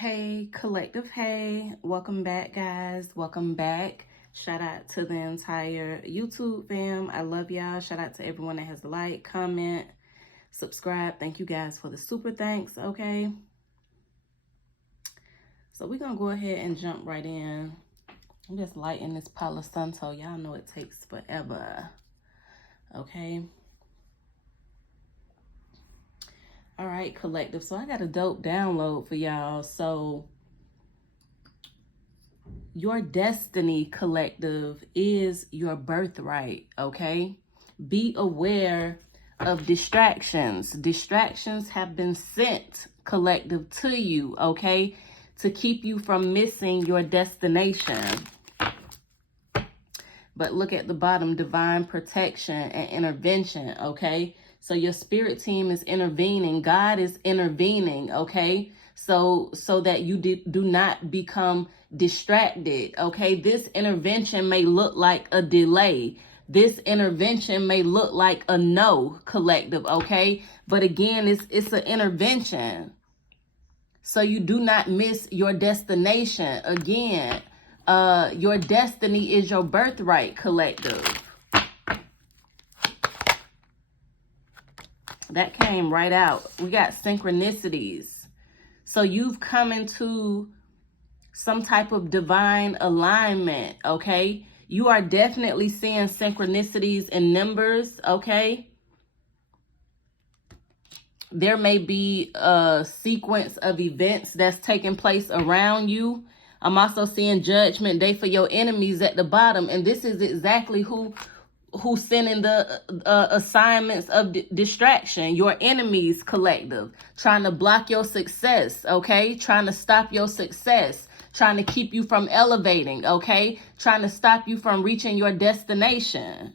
Hey, collective, hey, welcome back, guys. Welcome back. Shout out to the entire YouTube fam. I love y'all. Shout out to everyone that has liked, comment, subscribe. Thank you guys for the super thanks, okay? So we're going to go ahead and jump right in. I'm just lighting this Palo Santo. Y'all know it takes forever, okay? All right, collective. So I got a dope download for y'all. So your destiny, collective, is your birthright, okay? Be aware of distractions. Distractions have been sent, collective, to you, okay? To keep you from missing your destination. But look at the bottom, divine protection and intervention, okay? So your spirit team is intervening. God is intervening, okay? So that you do not become distracted, okay? This intervention may look like a delay. This intervention may look like a no, collective, okay? But again, it's an intervention. So you do not miss your destination. Again, your destiny is your birthright, collective. That came right out. We got synchronicities. So you've come into some type of divine alignment, okay? You are definitely seeing synchronicities in numbers, okay? There may be a sequence of events that's taking place around you. I'm also seeing judgment day for your enemies at the bottom. And this is exactly who's sending the assignments of distraction. Your enemies, collective, trying to block your success, okay? Trying to stop your success, trying to keep you from elevating, okay? Trying to stop you from reaching your destination.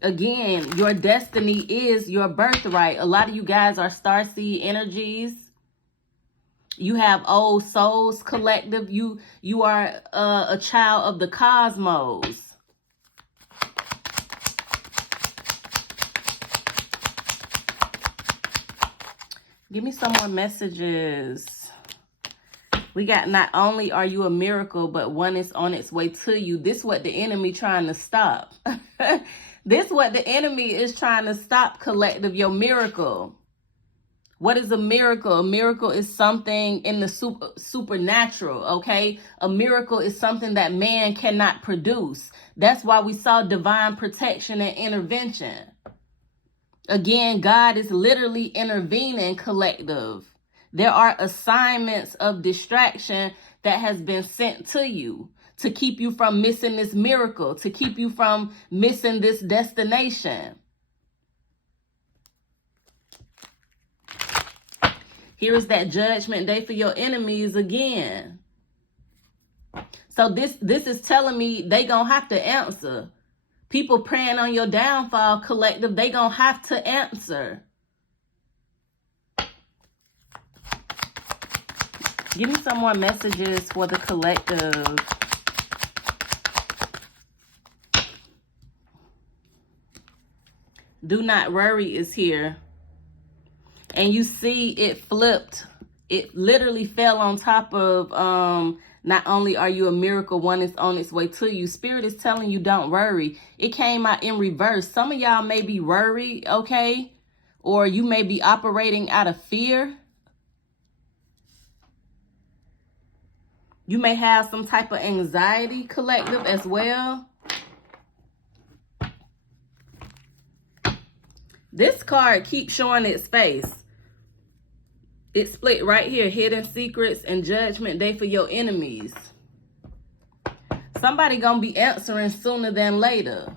Again, your destiny is your birthright. A lot of you guys are starseed energies. You have old souls, collective. You are a child of the cosmos. Give me some more messages. We got, not only are you a miracle, but one is on its way to you. This is what the enemy trying to stop. This is what the enemy is trying to stop, collective, your miracle. What is a miracle? A miracle is something in the supernatural, okay? A miracle is something that man cannot produce. That's why we saw divine protection and intervention. Again, God is literally intervening, collective. There are assignments of distraction that has been sent to you to keep you from missing this miracle, to keep you from missing this destination. Here is that judgment day for your enemies again. So this is telling me they gonna have to answer. People praying on your downfall, collective, they gonna have to answer. Give me some more messages for the collective. Do not worry is here. And you see it flipped. It literally fell on top of, not only are you a miracle, one is on its way to you. Spirit is telling you don't worry. It came out in reverse. Some of y'all may be worried, okay? Or you may be operating out of fear. You may have some type of anxiety, collective, as well. This card keeps showing its face. It's split right here. Hidden secrets and judgment day for your enemies. Somebody gonna be answering sooner than later.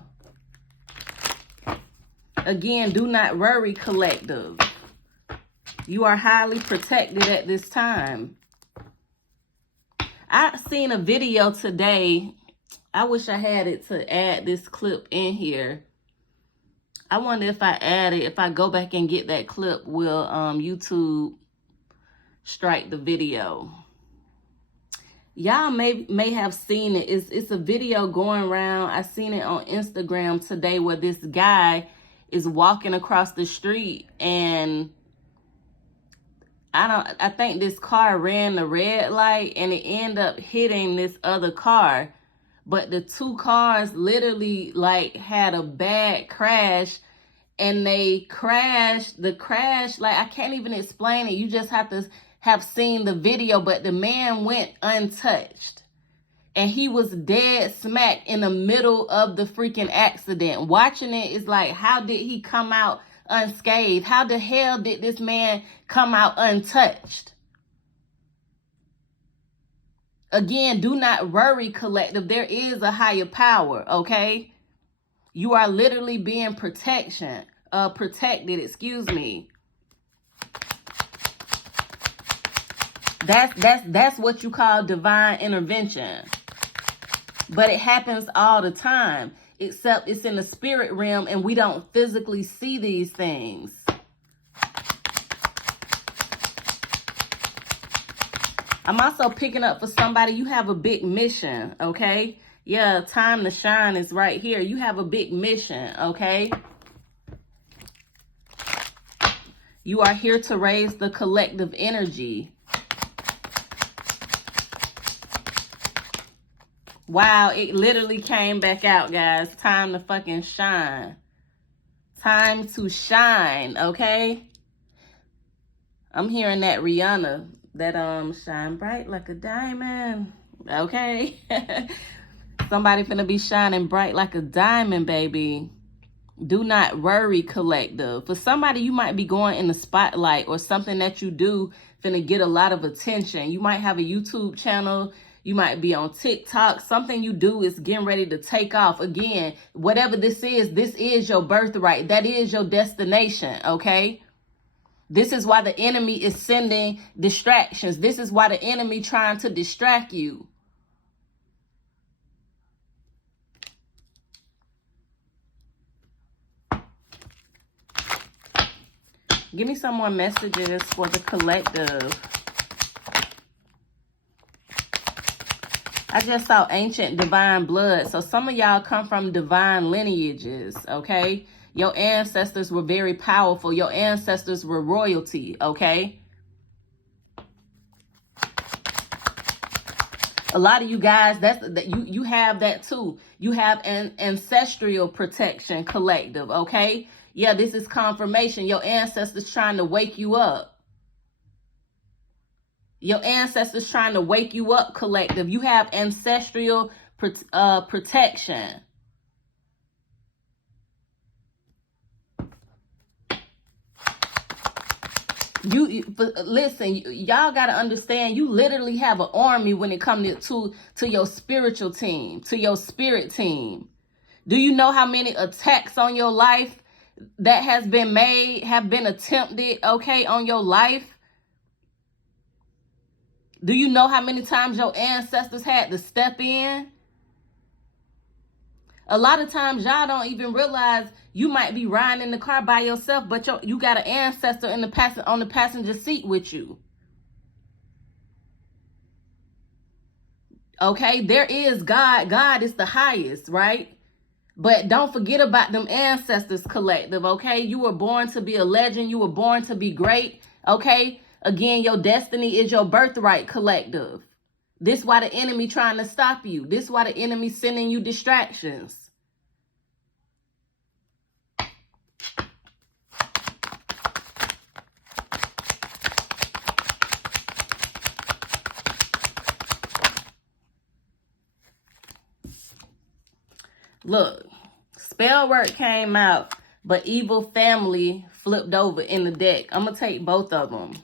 Again, do not worry, collective. You are highly protected at this time. I seen a video today. I wish I had it to add this clip in here. I wonder if I add it, if I go back and get that clip, will YouTube strike the video? Y'all may have seen it. It's a video going around. I seen it on Instagram today where this guy is walking across the street and I think this car ran the red light and it ended up hitting this other car. But the two cars literally like had a bad crash, and they crashed. The crash, like, I can't even explain it. You just have to have seen the video, but the man went untouched. And he was dead smack in the middle of the freaking accident. Watching it is like, how did he come out unscathed? How the hell did this man come out untouched? Again, do not worry, collective. There is a higher power, okay? You are literally being protected, excuse me. That's what you call divine intervention. But it happens all the time, except it's in the spirit realm and we don't physically see these things. I'm also picking up for somebody, you have a big mission, okay? Yeah, time to shine is right here. You have a big mission, okay? You are here to raise the collective energy. Wow, it literally came back out, guys. Time to fucking shine. Time to shine, okay? I'm hearing that Rihanna, that shine bright like a diamond, okay? Somebody finna be shining bright like a diamond, baby. Do not worry, collective. For somebody, you might be going in the spotlight, or something that you do finna get a lot of attention. You might have a YouTube channel. You might be on TikTok. Something you do is getting ready to take off. Again, whatever this is your birthright. That is your destination, okay? This is why the enemy is sending distractions. This is why the enemy trying to distract you. Give me some more messages for the collective. I just saw ancient divine blood. So some of y'all come from divine lineages, okay? Your ancestors were very powerful. Your ancestors were royalty, okay? A lot of you guys, you have that too. You have an ancestral protection, collective, okay? Yeah, this is confirmation. Your ancestors trying to wake you up. Your ancestors trying to wake you up, collective. You have ancestral protection. Listen, y'all got to understand, you literally have an army when it comes to your spiritual team, to your spirit team. Do you know how many attacks on your life that have been attempted, okay, on your life? Do you know how many times your ancestors had to step in? A lot of times y'all don't even realize you might be riding in the car by yourself, but you got an ancestor on the passenger seat with you. Okay, there is God. God is the highest, right? But don't forget about them ancestors, collective, okay? You were born to be a legend. You were born to be great, okay? Again, your destiny is your birthright, collective. This is why the enemy trying to stop you. This is why the enemy sending you distractions. Look, spell work came out, but evil family flipped over in the deck. I'm going to take both of them.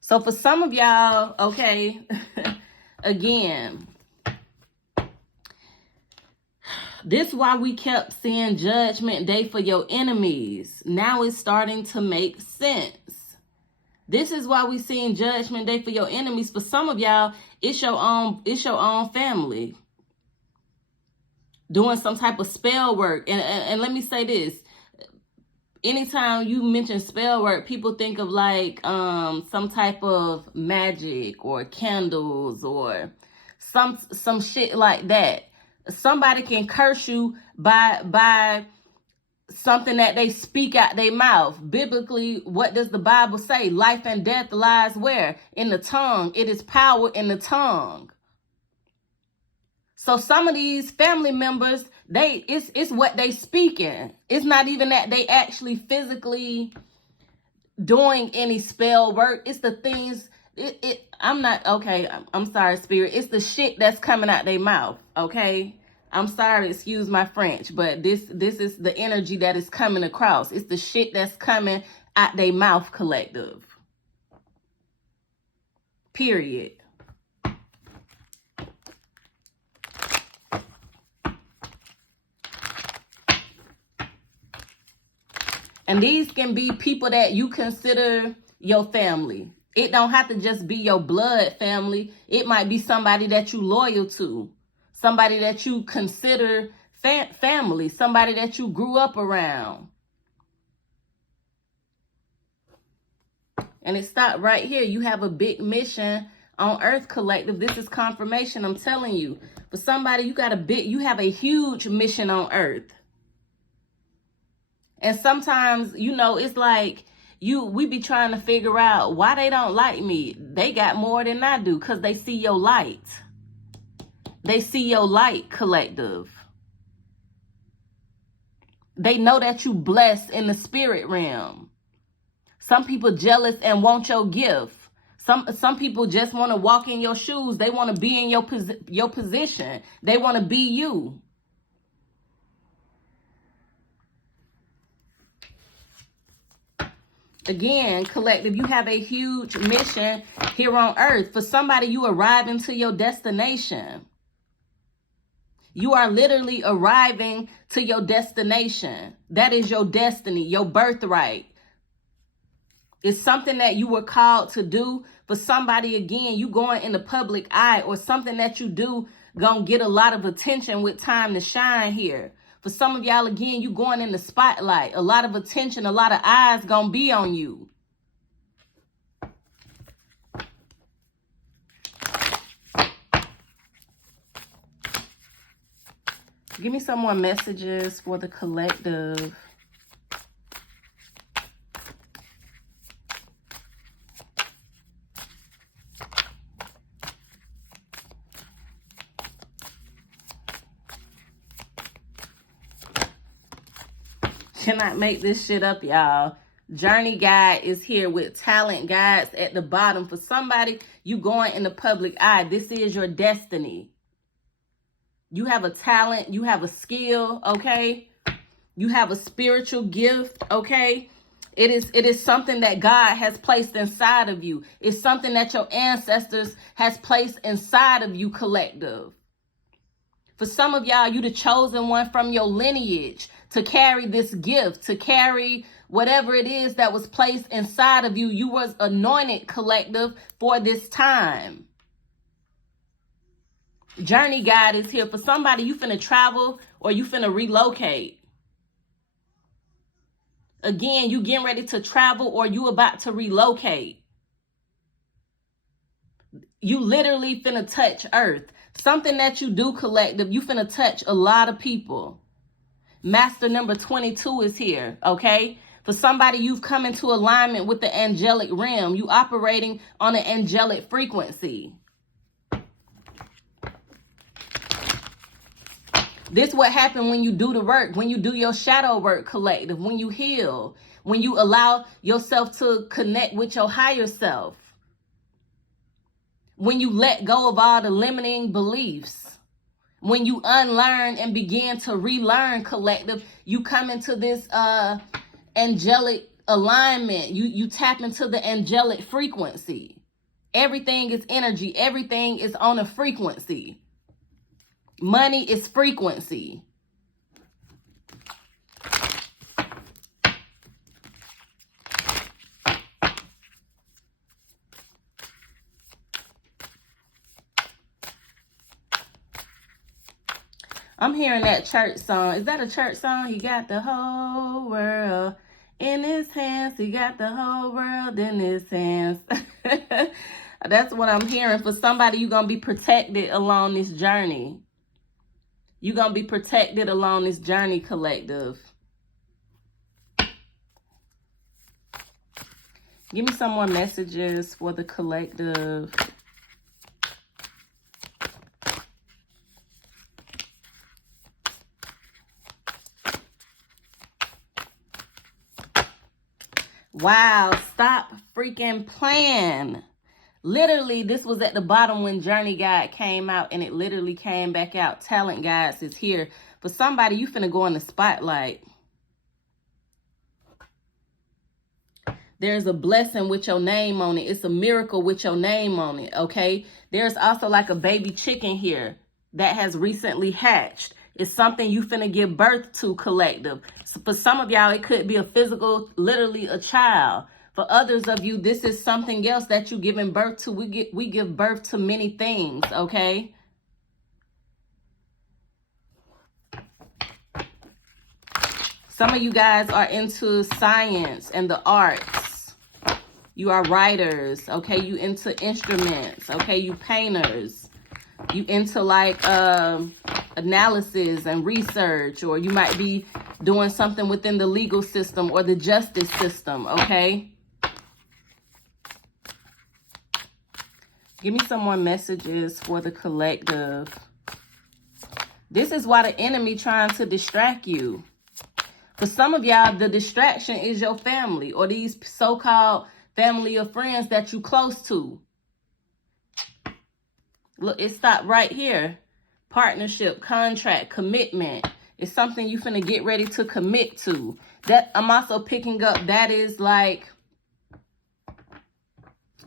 So for some of y'all, okay, again, this is why we kept seeing Judgment Day for your enemies. Now it's starting to make sense. This is why we seeing Judgment Day for your enemies. For some of y'all, it's your own family doing some type of spell work. And let me say this. Anytime you mention spell work, people think of like some type of magic or candles or some shit like that. Somebody can curse you by something that they speak out their mouth. Biblically, what does the Bible say? Life and death lies where? In the tongue. It is power in the tongue. So some of these family members, it's what they speaking. It's not even that they actually physically doing any spell work. It's the things, I'm not, okay, I'm sorry, Spirit. It's the shit that's coming out their mouth, okay? I'm sorry, excuse my French, but this is the energy that is coming across. It's the shit that's coming out their mouth, collective. Period. And these can be people that you consider your family. It don't have to just be your blood family. It might be somebody that you loyal to. Somebody that you consider family. Somebody that you grew up around. And it stopped right here. You have a big mission on Earth, collective. This is confirmation, I'm telling you. For somebody, you have a huge mission on Earth. And sometimes, you know, it's like we be trying to figure out why they don't like me. They got more than I do because they see your light. They see your light, collective. They know that you blessed in the spirit realm. Some people jealous and want your gift. Some people just want to walk in your shoes. They want to be in your position. They want to be you. Again, collective, you have a huge mission here on Earth. For somebody, you arriving to your destination. You are literally arriving to your destination. That is your destiny, your birthright. It's something that you were called to do. For somebody, again, you going in the public eye, or something that you do gonna get a lot of attention with time to shine here. For some of y'all, again, you going in the spotlight. A lot of attention, a lot of eyes gonna be on you. Give me some more messages for the collective. Cannot make this shit up, y'all. Journey guide is here with talent guides at the bottom. For somebody, you going in the public eye. This is your destiny. You have a talent. You have a skill, okay? You have a spiritual gift, okay? It is something that God has placed inside of you. It's something that your ancestors has placed inside of you, collective. For some of y'all, you the chosen one from your lineage to carry this gift, to carry whatever it is that was placed inside of you. You was anointed, collective, for this time. Journey guide is here. For somebody, you finna travel or you finna relocate. Again, you getting ready to travel or you about to relocate. You literally finna touch Earth. Something that you do, collective, you finna touch a lot of people. Master number 22 is here, okay? For somebody, you've come into alignment with the angelic realm. You operating on an angelic frequency. This what happened when you do the work, when you do your shadow work, collective, when you heal, when you allow yourself to connect with your higher self. When you let go of all the limiting beliefs, when you unlearn and begin to relearn, collective, you come into this angelic alignment. You tap into the angelic frequency. Everything is energy. Everything is on a frequency. Money is frequency. I'm hearing that church song. Is that a church song? He got the whole world in his hands. He got the whole world in his hands. That's what I'm hearing. For somebody, you're going to be protected along this journey. You're going to be protected along this journey, collective. Give me some more messages for the collective. Wow, stop freaking playing. Literally, this was at the bottom when Journey Guide came out, and it literally came back out. Talent Guides is here. For somebody, you finna go in the spotlight. There's a blessing with your name on it. It's a miracle with your name on it, okay? There's also like a baby chicken here that has recently hatched. It's something you finna give birth to, collective. So for some of y'all, it could be a physical, literally a child. For others of you, this is something else that you're giving birth to. We give birth to many things, okay? Some of you guys are into science and the arts. You are writers, okay? You into instruments, okay? You painters. You into like analysis and research, or you might be doing something within the legal system or the justice system, okay? Give me some more messages for the collective. This is why the enemy trying to distract you. For some of y'all, the distraction is your family or these so-called family or friends that you close to. Look, it stopped right here. Partnership, contract, commitment. It's something you finna get ready to commit to. That I'm also picking up, that is like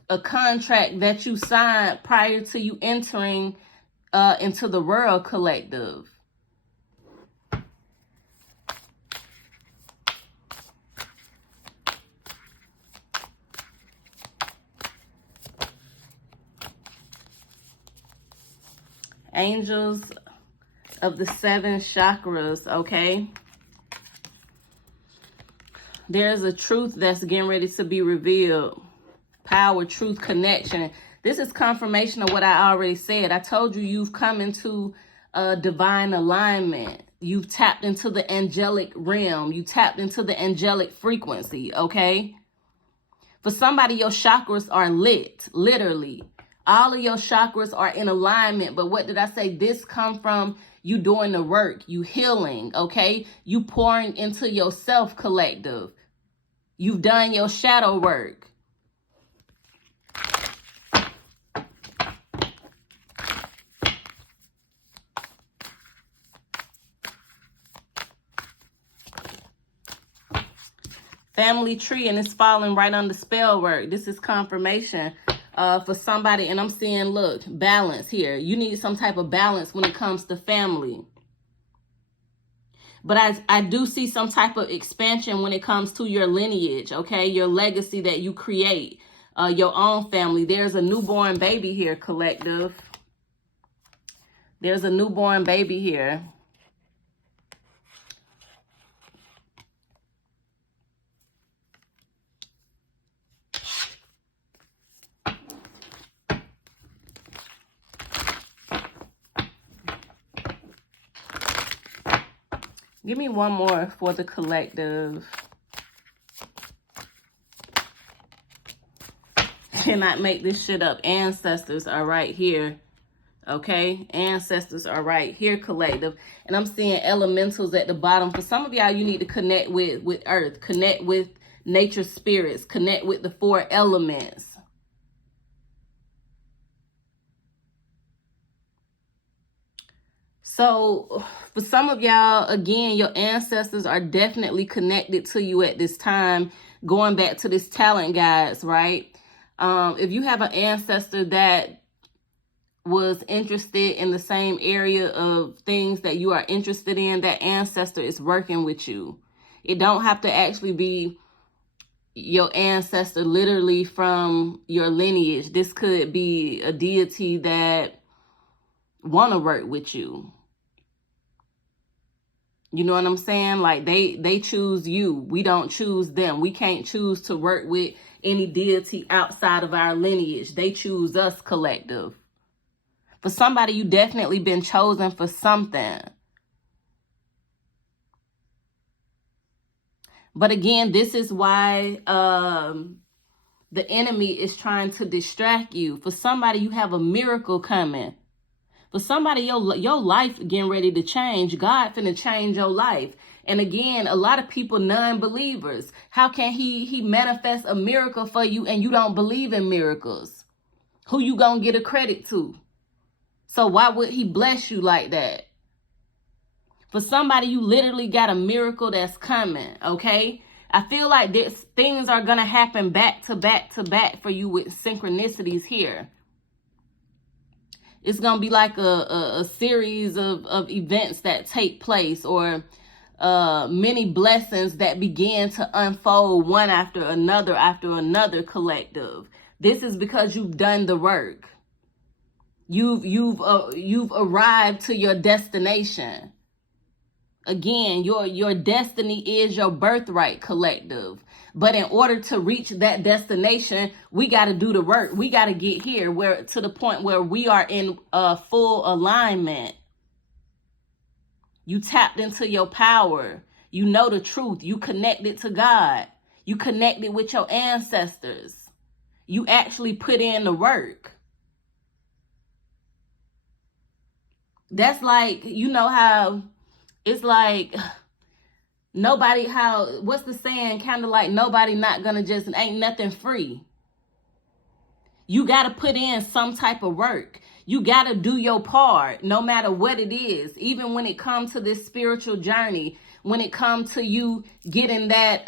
a contract that you signed prior to you entering into the world, collective. Angels of the 7 chakras, okay? There's a truth that's getting ready to be revealed. Power, truth, connection. This is confirmation of what I already said. I told you you've come into a divine alignment. You've tapped into the angelic realm. You tapped into the angelic frequency, okay? For somebody, your chakras are lit, literally. All of your chakras are in alignment. But what did I say? This come from you doing the work, you healing, okay? You pouring into yourself, collective. You've done your shadow work. Family tree, and it's falling right under spell work. This is confirmation for somebody, and I'm seeing, look, balance here. You need some type of balance when it comes to family. But I do see some type of expansion when it comes to your lineage, okay? Your legacy that you create, your own family. There's a newborn baby here, collective. There's a newborn baby here. Give me one more for the collective. Cannot make this shit up. Ancestors are right here. Okay? Ancestors are right here, collective. And I'm seeing elementals at the bottom. For some of y'all, you need to connect with earth. Connect with nature spirits. Connect with the 4 elements. So for some of y'all, again, your ancestors are definitely connected to you at this time, going back to this talent guides, right? If you have an ancestor that was interested in the same area of things that you are interested in, that ancestor is working with you. It don't have to actually be your ancestor literally from your lineage. This could be a deity that want to work with you. You know what I'm saying? Like they choose you. We don't choose them. We can't choose to work with any deity outside of our lineage. They choose us, collective. For somebody, you definitely been chosen for something. But again, this is why the enemy is trying to distract you. For somebody, you have a miracle coming. For somebody, your life getting ready to change. God finna change your life. And again, a lot of people, non-believers, how can he manifest a miracle for you and you don't believe in miracles? Who you gonna get a credit to? So why would he bless you like that? For somebody, you literally got a miracle that's coming, okay? I feel like things are gonna happen back to back to back for you with synchronicities here. It's going to be like a series of events that take place, or many blessings that begin to unfold one after another collective. This is because you've done the work. You've arrived to your destination. Again, your destiny is your birthright, collective. But in order to reach that destination, we got to do the work. We got to get here to the point where we are in full alignment. You tapped into your power. You know the truth. You connected to God. You connected with your ancestors. You actually put in the work. That's like, you know how it's like what's the saying? Kind of like nobody not gonna just, ain't nothing free. You got to put in some type of work. You got to do your part, no matter what it is. Even when it comes to this spiritual journey, when it comes to you getting that,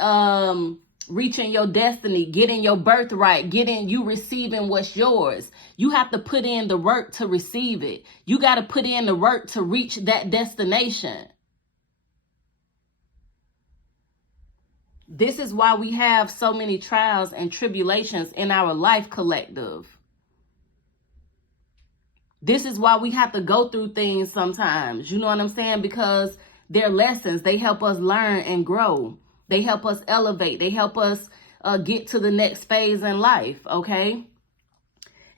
reaching your destiny, getting your birthright, you receiving what's yours. You have to put in the work to receive it. You got to put in the work to reach that destination. This is why we have so many trials and tribulations in our life, collective. This is why we have to go through things sometimes. You know what I'm saying? Because they're lessons. They help us learn and grow. They help us elevate. They help us get to the next phase in life, okay?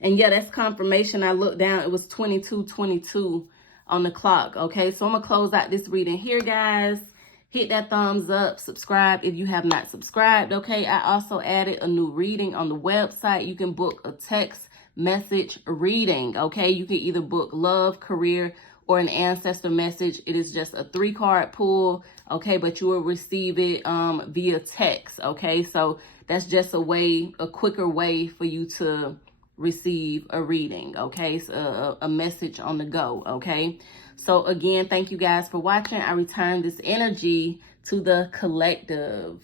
And yeah, that's confirmation. I looked down. It was 22:22 on the clock, okay? So I'm going to close out this reading here, guys. Hit that thumbs up, subscribe if you have not subscribed, okay? I also added a new reading on the website. You can book a text message reading, okay? You can either book love, career, or an ancestor message. It is just a 3-card pull, okay? But you will receive it via text, okay? So that's just a quicker way for you to receive a reading, okay? So a message on the go, okay? So again, thank you guys for watching. I return this energy to the collective.